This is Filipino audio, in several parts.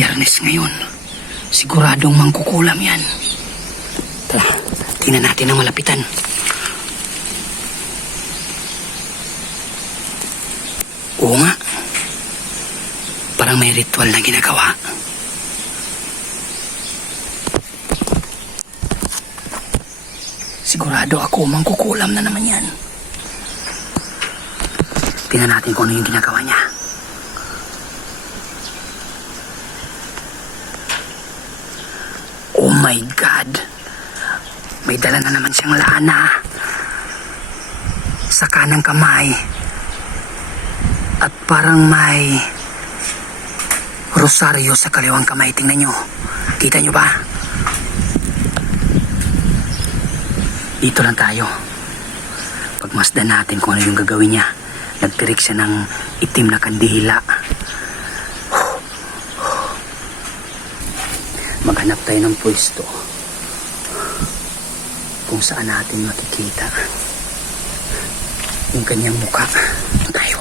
Biyernes ngayon. Siguradong mangkukulam yan. Tara, tingnan natin ang malapitan. Oo nga. Parang may ritual na ginagawa. Sigurado ako mangkukulam na naman yan. Tingnan natin kung ano yung ginagawa niya. Oh my God! May dala na naman siyang lana sa kanang kamay. At parang may rosaryo sa kaliwang kamay. Tingnan nyo. Kita nyo ba? Dito lang tayo. Pagmasdan natin kung ano yung gagawin niya. Nagtirik siya ng itim na kandila. Maghanap tayo ng pwesto kung saan natin makikita yung kanyang muka. Ito tayo.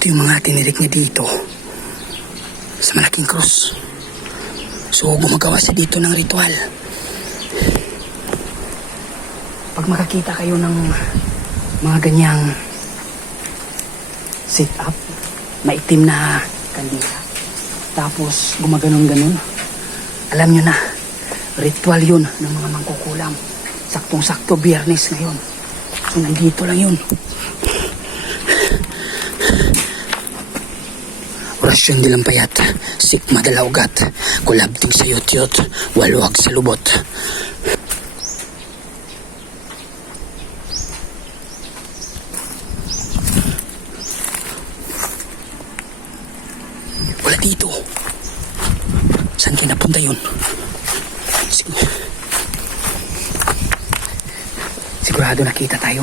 Ito yung mga tinirik niya dito sa malaking krus. So gumagawa siya dito ng ritual. Pag makakita kayo ng mga ganyang sit up, maitim na kandila, tapos gumaganon-ganon, alam nyo na, ritual yun ng mga mangkukulam. Saktong-sakto Biyernes ngayon. So nandito lang yun. Orasyon dilang payat, sikma dalawgat, kulabting sa yut-yut, waluwag sa lubot. Wala dito. Saan kayo napunta yun? Sigurado nakita tayo.